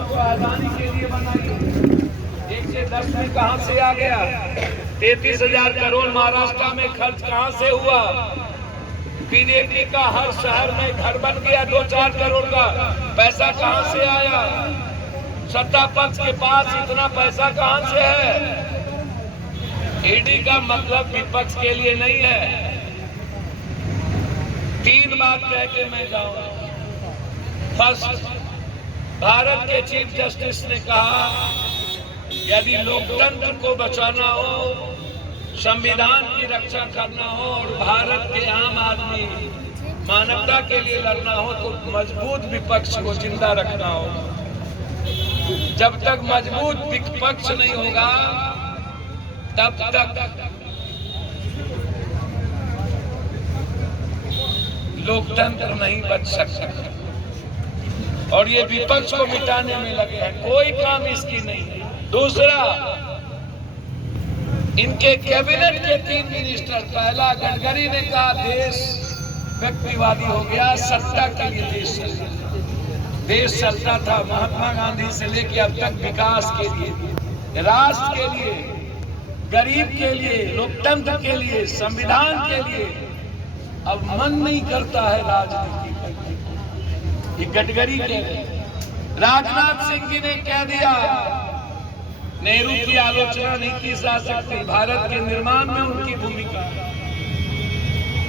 सड़कों को आसानी के लिए बनाई। 1 से 10 में कहां से आ गया? 33,000 करोड़ महाराष्ट्र में खर्च कहां से हुआ? बीजेपी का हर शहर में घर बन गया 2-4 करोड़ का। पैसा कहां से आया? सत्ता पक्ष के पास इतना पैसा कहां से है? ईडी का मतलब विपक्ष के लिए नहीं है। 3 बात कह के मैं जाऊंगा। फर्स्ट, भारत के चीफ जस्टिस ने कहा यदि लोकतंत्र को बचाना हो, संविधान की रक्षा करना हो और भारत के आम आदमी मानवता के लिए लड़ना हो तो मजबूत विपक्ष को जिंदा रखना हो। जब तक मजबूत विपक्ष नहीं होगा तब तक लोकतंत्र नहीं बच सकता। और ये विपक्ष को मिटाने में लगे हैं, कोई काम इसकी नहीं है। दूसरा, इनके कैबिनेट के 3 मिनिस्टर, पहला गडकरी ने कहा देश व्यक्तिवादी हो गया, सत्ता के लिए देश चलता था। महात्मा गांधी से लेकर अब तक विकास के लिए, राष्ट्र के लिए, गरीब के लिए, लोकतंत्र के लिए, संविधान के लिए। अब मन नहीं करता है राजनीति करने। ये गडकरी कह रहे, राजनाथ सिंह जी ने कह दिया नेहरू की आलोचना नहीं की जा सकती, भारत के निर्माण में उनकी भूमिका,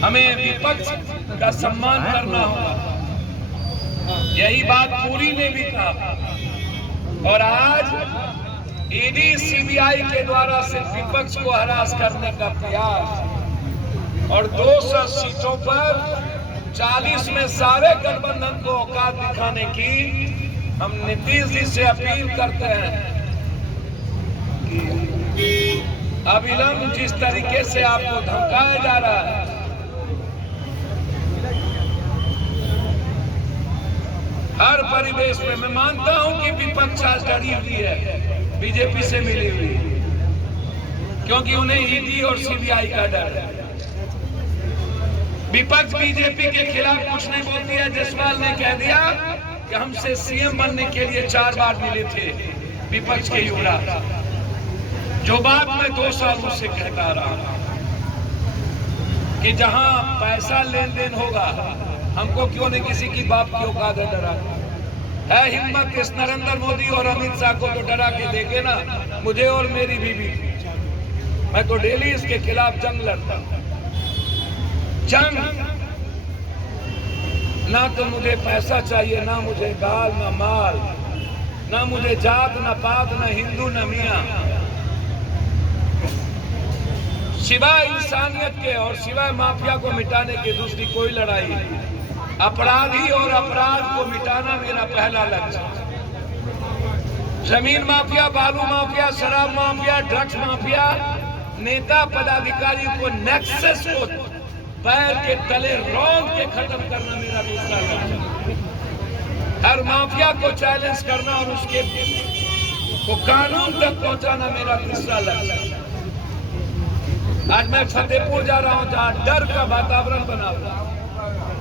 हमें विपक्ष का सम्मान करना होगा। यही बात पुरी ने भी कहा। और आज ईडी सीबीआई के द्वारा सिर्फ विपक्ष को हरास करने का प्रयास और 200 सीटों पर 40 में सारे गठबंधन को औकात दिखाने की हम नीतीश जी से अपील करते हैं। अविलंब जिस तरीके से आपको धमकाया जा रहा है, हर परिवेश में मैं मानता हूं कि विपक्ष आज डरी हुई है, बीजेपी से मिली हुई, क्योंकि उन्हें ईडी और सीबीआई का डर है। विपक्ष बीजेपी के खिलाफ कुछ नहीं बोलती है। जसवाल ने कह दिया कि हमसे सीएम बनने के लिए 4 बार मिले थे विपक्ष के युवराज, जो बात मैं 2 सालों से कहता रहा कि जहां पैसा लेन देन होगा हमको क्यों नहीं किसी की बाप की औकात डरा है। हिम्मत इस नरेंद्र मोदी और अमित शाह को तो डरा के देखे ना, मुझे और मेरी बीवी, मैं तो डेली इसके खिलाफ जंग लड़ता हूं। जंग, ना तो मुझे पैसा चाहिए, ना मुझे गाल, ना माल, ना मुझे जात, ना पात, ना हिंदू, ना मियां, सिवाय इंसानियत के और सिवाय माफिया को मिटाने की दूसरी कोई लड़ाई नहीं। अपराधी और अपराध को मिटाना मेरा पहला लक्ष्य। जमीन माफिया, बालू माफिया, शराब माफिया, ड्रग्स माफिया, नेता पदाधिकारी को, नेक्सस को पैर के तले रौंद के खत्म करना मेरा दूसरा लक्ष्य। हर माफिया को चैलेंज करना और उसके को कानून तक पहुंचाना मेरा तीसरा लक्ष्य। आज मैं फतेहपुर जा रहा हूं जहां डर का वातावरण बना हुआ,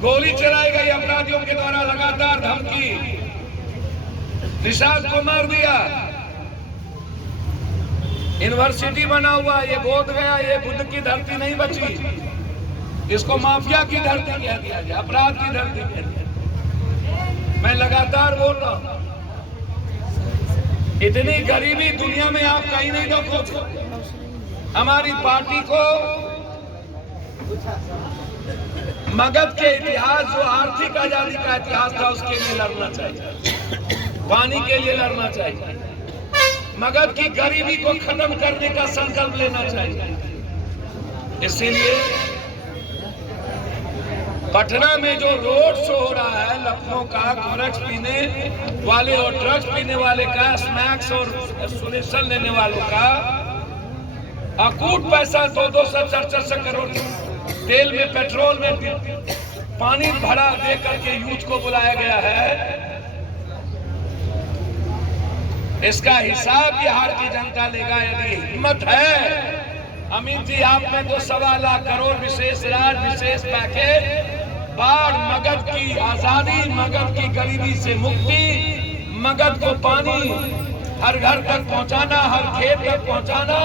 गोली चलाई गई अपराधियों के द्वारा, लगातार धमकी, निषाद को मार दिया। यूनिवर्सिटी बना हुआ, ये बोध गया, ये बुद्ध की धरती नहीं बची, इसको माफिया की धरती कह दिया गया, अपराध की धरती कह दिया। मैं लगातार बोल रहा हूं, इतनी गरीबी दुनिया में आप कहीं नहीं देखोगे। हमारी पार्टी को मगध के इतिहास, जो आर्थिक आजादी का इतिहास था, उसके लिए लड़ना चाहिए, पानी के लिए लड़ना चाहिए, मगध की गरीबी को खत्म करने का संकल्प लेना चाहिए। इसीलिए पटना में जो रोड शो हो रहा है लखनऊ का, ड्रग्स पीने वाले और ड्रग्स पीने वाले का, स्नैक्स और सुनेशन लेने वालों का अकूट पैसा 200-400 करोड़ तेल में, पेट्रोल में, पानी भरा दे करके यूथ को बुलाया गया है। इसका हिसाब बिहार की जनता लेगा। यदि हिम्मत है अमित जी, आप में तो 1.25 लाख करोड़ विशेष राज्य, विशेष पैकेज, बाढ़, मगध की आजादी, मगध की गरीबी से मुक्ति, मगध को पानी हर घर तक पहुंचाना, हर खेत तक पहुंचाना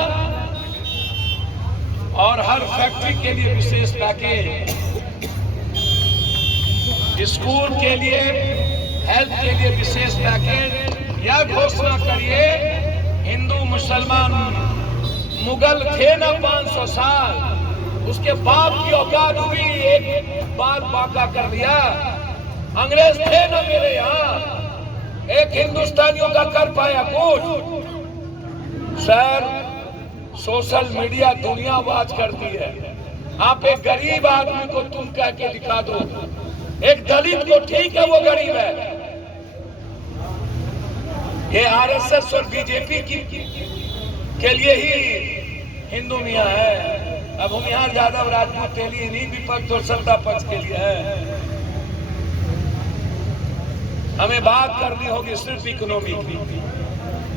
और हर फैक्ट्री के लिए विशेष पैकेज, स्कूल के लिए, हेल्थ के लिए विशेष पैकेज। यह घोषणा करिए, हिंदू मुसलमान मुगल थे ना 500 साल, उसके बाप की औकात हुई एक बाल बांका कर दिया। अंग्रेज थे ना मेरे यहाँ, एक हिंदुस्तानियों का कर पाया कुछ। सर, सोशल मीडिया दुनिया बात करती है। आप एक गरीब आदमी को तुम कह के दिखा दो, एक दलित को, ठीक है वो गरीब है। ये आरएसएस और बीजेपी के लिए ही हिंदू मियाँ है। अब हम यहाँ यादव राजपूत के लिए नहीं, विपक्ष और सत्ता पक्ष के लिए है। हमें बात करनी होगी सिर्फ इकोनॉमी की,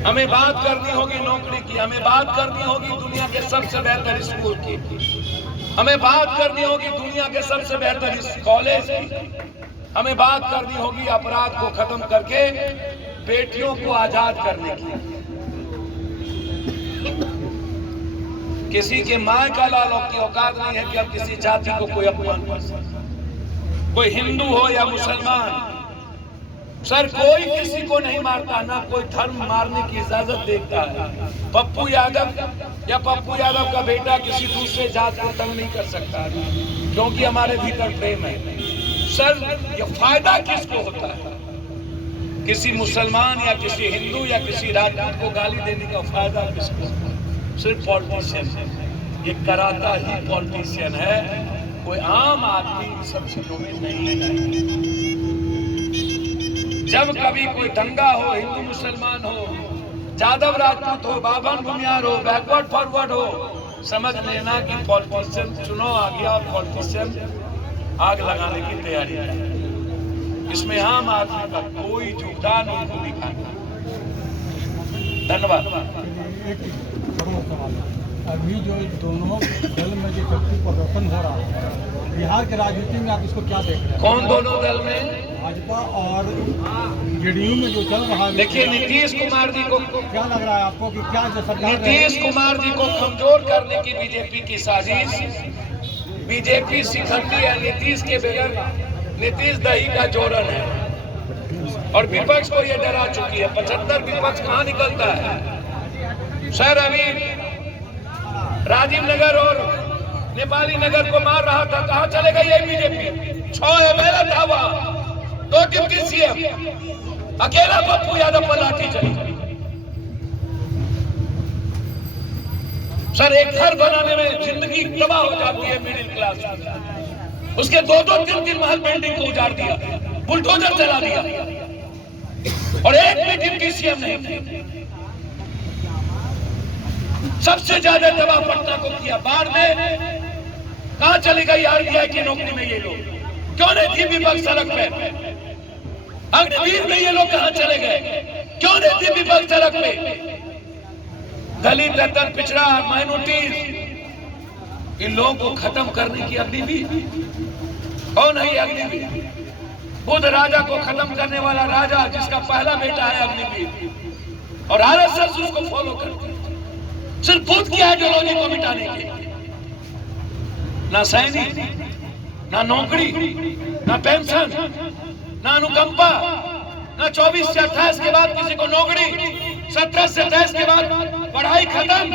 हमें बात करनी होगी नौकरी की, हमें बात करनी होगी दुनिया के सबसे बेहतर स्कूल की, हमें बात करनी होगी दुनिया के सबसे बेहतर कॉलेज की, हमें बात करनी होगी अपराध को खत्म करके बेटियों को आजाद करने की। किसी के माय का लालों की औकात नहीं है कि अब किसी जाति को कोई अपमान कर सके, कोई हिंदू हो या मुसलमान। सर, कोई किसी को नहीं मारता, ना कोई धर्म मारने की इजाजत देता है। पप्पू यादव या पप्पू यादव का बेटा किसी दूसरे जात को तंग नहीं कर सकता, क्योंकि हमारे भीतर प्रेम है। सर, ये फायदा किसको होता है? किसी मुसलमान या किसी हिंदू या किसी राजपूत को गाली देने का फायदा किसको होता है? सिर्फ पॉलिटिशियन। ये कराता ही पॉलिटिशियन है, कोई आम आदमी सब चीजों में नहीं है। जब कभी कोई दंगा हो, हिंदू मुसलमान हो, यादव राजपूत हो, बाभन भूमियार हो, बैकवर्ड फॉरवर्ड हो, समझ लेना कि पॉलिटिशियन चुनाव आ गया और पॉलिटिशियन आग लगाने की तैयारी है। इसमें आम आदमी का कोई योगदान और भूमिका नहीं। धन्यवाद। अभी जो दोनों दल में जो शक्ति प्रदर्शन हो रहा है बिहार के राजनीति में, आप इसको क्या देख रहे हैं? कौन दोनों दल में? भाजपा और जेडीयू में जो चल रहा है। देखिए, नीतीश कुमार जी को क्या लग रहा है आपको कि क्या जो सरकार नीतीश कुमार जी को कमजोर करने की बीजेपी की साजिश। बीजेपी शिखंडी है, नीतीश के बगैर नीतीश दही का जोरन है और विपक्ष को ये डरा चुकी है। 75 विपक्ष कहाँ निकलता है? सर, अभी राजीव नगर और नेपाली नगर को मार रहा था, कहाँ चले गई ये बीजेपी? 6 एमएलए था वहां, 2 डिप्टी सीएम, अकेला पप्पू यादव पर लाठी चली। सर, एक घर बनाने में जिंदगी तबाह हो जाती है मिडिल क्लास। उसके 2-2, 3-3 महल बिल्डिंग को उजाड़ दिया, बुलडोजर चला दिया और एक भी डिप्टी सीएम नहीं थे। सबसे ज्यादा तबाह पटना को किया। बाढ़ में कहां चली गई आरटीआई की नौकरी में ये लोग? क्यों नहीं थी विपक्ष सड़क पे? अग्निवीर में ये लोग कहां चले गए? क्यों नहीं थी विपक्ष सड़क पे? दलित, दलित, पिछड़ा, माइनॉरिटीज, इन लोगों को खत्म करने की अग्निवीर कौन है? ये अग्निवीर बुद्ध राजा को खत्म करने वाला राजा, जिसका पहला बेटा है अग्निवीर, और आरएसएस उसको फॉलो करती है सिर्फ बुद्ध की आइडियोलॉजी को मिटाने के लिए। ना सैनिक, ना नौकरी, ना पेंशन, ना अनुकंपा, ना 24 से 28 के बाद किसी को नौकरी, 17 से 23 के बाद पढ़ाई खत्म,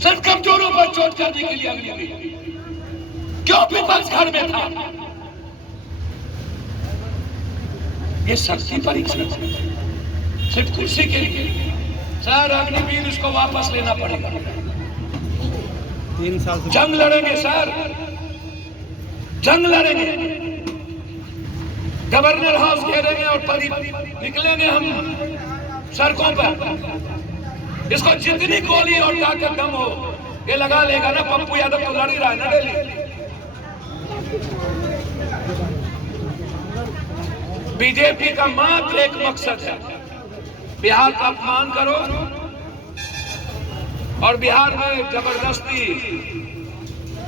सिर्फ कमजोरों पर चोट करने के लिए अग्निवीर। क्यों विपक्ष घर में था? ये शक्ति परीक्षा सिर्फ कुर्सी के लिए। सर, अग्निवीर उसको वापस लेना पड़ेगा। 3 साल से जंग लड़ेंगे सर, जंग लड़ेंगे। गवर्नर हाउस घेरेंगे और निकलेंगे हम सड़कों पर। इसको जितनी गोली और ताकत दम हो ये लगा लेगा ना। पप्पू यादव तो लड़ ही रहा है ना डेली। बीजेपी का मात्र एक मकसद है, बिहार का अपमान करो और बिहार में जबरदस्ती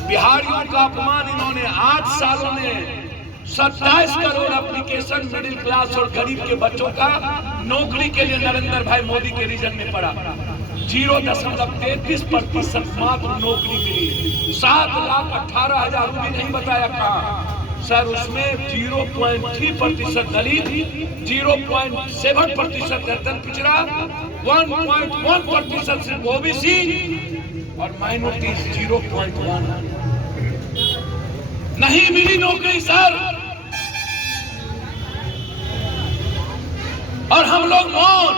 बिहारियों का अपमान इन्होंने 8 सालों में 27 करोड़ एप्लीकेशन मिडिल क्लास और गरीब के बच्चों का नौकरी के लिए नरेंद्र भाई मोदी के रीजन में पड़ा। 0.33% मात्र नौकरी के लिए 7,18,000 भी नहीं बताया कहाँ सर। उसमें 0.3% दलित, 0.7% दलित पिछड़ा, 1.1% सिर्फ ओबीसी और माइनॉरिटी 0.1। नहीं मिली नौकरी सर, और हम लोग मौन।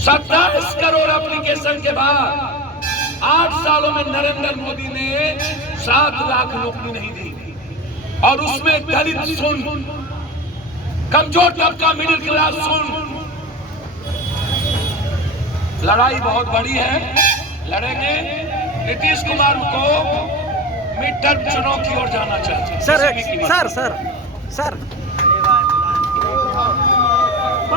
27 करोड़ एप्लीकेशन के बाद 8 सालों में नरेंद्र मोदी ने 7 लाख नौकरी नहीं दी, और उसमें दलित सुन, कमजोर तबका मिडिल क्लास सुन। लड़ाई बहुत बड़ी है, लड़ेंगे। नीतीश कुमार को मिड टर्म चुनाव की ओर जाना चाहिए। सर